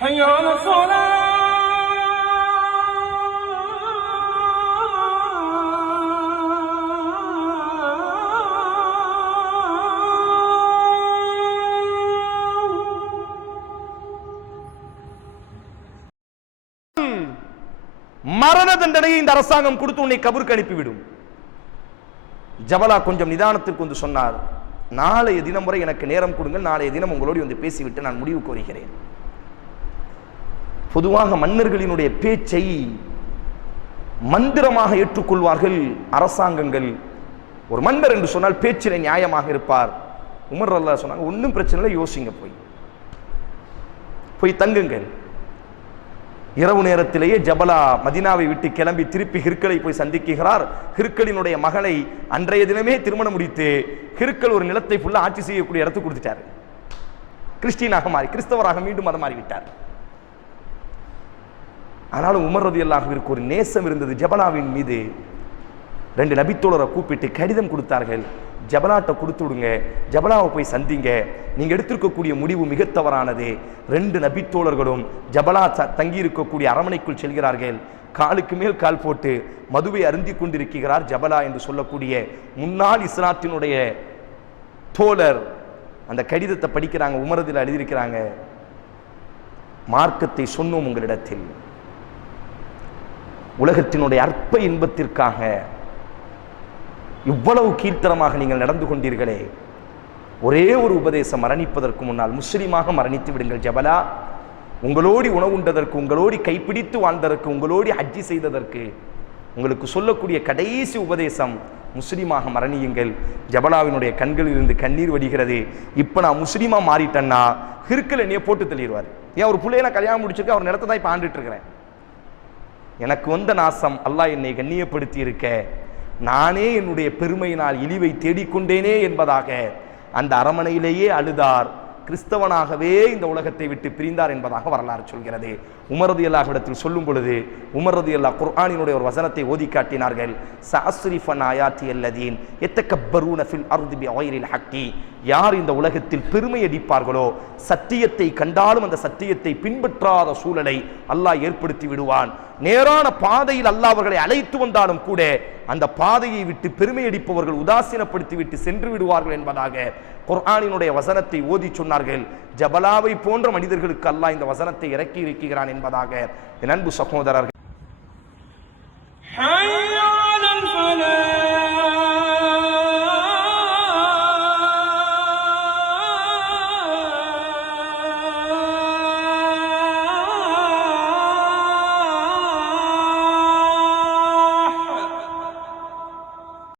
حي على الصلاة மரண தண்டனையை இந்த அரசாங்கம் கொடுத்து உன்னை கபருக்கு அனுப்பிவிடும் ஜபலா கொஞ்சம் நிதானத்திற்கு வந்து சொன்னார் நாளைய தினம் வரை எனக்கு நேரம் கொடுங்கள் நாளைய தினம் உங்களோடு வந்து பேசிவிட்டு நான் முடிவுக்கு வருகிறேன் பொதுவாக மன்னர்களினுடைய பேச்சை மந்திரமாக ஏற்றுக்கொள்வார்கள் அரசாங்கங்கள். ஒரு மன்னர் என்று சொன்னால் பேச்சிலே நியாயமாக இருப்பார். உமர் அல்லா சொன்னாங்க ஒன்றும் பிரச்சனை இல்லை யோசிங்க போய். போய் தங்குங்கள். இரவு நேரத்திலேயே ஜபலா மதினாவை விட்டு கிளம்பி திருப்பி ஹிர்கலை போய் சந்திக்கிறார் ஹிர்கலினுடைய மகளை அன்றைய தினமே திருமணம் முடித்து ஹிர்கல் ஒரு நிலத்தை ஃபுல்லா ஆட்சி செய்யக்கூடிய இடத்துக்கு கொடுத்துட்டார். கிறிஸ்டியனாக மாறி கிறிஸ்தவராக மீண்டும் மதம் மாறிவிட்டார். ஆனாலும் உமர் ரதி அல்லாஹுவிற்கு ஒரு நேசம் இருந்தது. ஜபலாவின் மீது ரெண்டு நபித்தோழரை கூப்பிட்டு கடிதம் கொடுத்தார்கள். ஜபலாட்டை கொடுத்து விடுங்க. ஜபலாவை போய் சந்திங்க. நீங்கள் எடுத்திருக்கக்கூடிய முடிவு மிக தவறானது. ரெண்டு நபித்தோழர்களும் ஜபலா த- தங்கி இருக்கக்கூடிய அரமனைக்குள் செல்கிறார்கள். காலுக்கு மேல் கால் போட்டு மதுவை அருந்தி கொண்டிருக்கிறார் ஜபலா என்று சொல்லக்கூடிய முன்னாள் இஸ்லாத்தினுடைய தோழர். அந்த கடிதத்தை படிக்கிறாங்க உமரதில் எழுதியிருக்கிறாங்க. மார்க்கத்தை சொன்னோம் உங்களிடத்தில். உலகத்தினுடைய அற்ப இன்பத்திற்காக இவ்வளவு கீர்த்தனமாக நீங்கள் நடந்து கொண்டீர்களே. ஒரே ஒரு உபதேசம் மரணிப்பதற்கு முன்னால் முஸ்லிமாக மரணித்து விடுங்கள் ஜபலா. உங்களோடி உணவுண்டதற்கு உங்களோடி கைப்பிடித்து வாழ்ந்ததற்கு உங்களோடி ஹஜ்ஜி செய்ததற்கு உங்களுக்கு சொல்லக்கூடிய கடைசி உபதேசம் முஸ்லிமாக மரணியுங்கள். ஜபலாவினுடைய கண்களில் இருந்து கண்ணீர் வடிகிறது. இப்போ நான் முஸ்லீமாக மாறிட்டேன்னா ஹிற்கில் என்னைய போட்டு தள்ளிடுவார் ஏன் ஒரு பிள்ளைய நான் கல்யாணம் முடிச்சிருக்கேன் அவர் நிலத்தை தான் இப்போ ஆண்டுட்டு இருக்கிறேன். எனக்கு வந்த நாசம் அல்லாஹ் என்னை கண்ணியப்படுத்தி இருக்க நானே என்னுடைய பெருமையினால் இழிவை தேடிக்கொண்டேனே என்பதாக அந்த அரமனையிலேயே அழுதார். கிறிஸ்தவனாகவே இந்த உலகத்தை விட்டு பிரிந்தார் என்பதாக வரலாறு சொல்கிறது. உமரது அல்லாஹ்விடத்தில் சொல்லும் பொழுது உமரது அல்லாஹ் குர்ஆனினுடைய ஒரு வசனத்தை ஓதி காட்டினார்கள். சாஸ்ரிஃபன் ஆயாத்தி அல்லதீன் எத்தக்க பரூன ஃபில் அருதிபி ஹக்கி. யார் இந்த உலகத்தில் பெருமை அடிப்பார்களோ சத்தியத்தை கண்டாலும் அந்த சத்தியத்தை பின்பற்றாத சூழலை அல்லாஹ் ஏற்படுத்தி விடுவான். நேரான பாதையில் அல்லாஹ் அவர்களை அழைத்து வந்தாலும் கூட அந்த பாதையை விட்டு பெருமை அடிப்பவர்கள் உதாசீனப்படுத்தி விட்டு சென்று விடுவார்கள் என்பதாக குர்ஆனினுடைய வசனத்தை ஓதி சொன்னார்கள். ஜபலாவை போன்ற மனிதர்களுக்கு அல்லாஹ் இந்த வசனத்தை இறக்கி இருக்கிறான் என்பதாக என் அன்பு சகோதரர்கள்.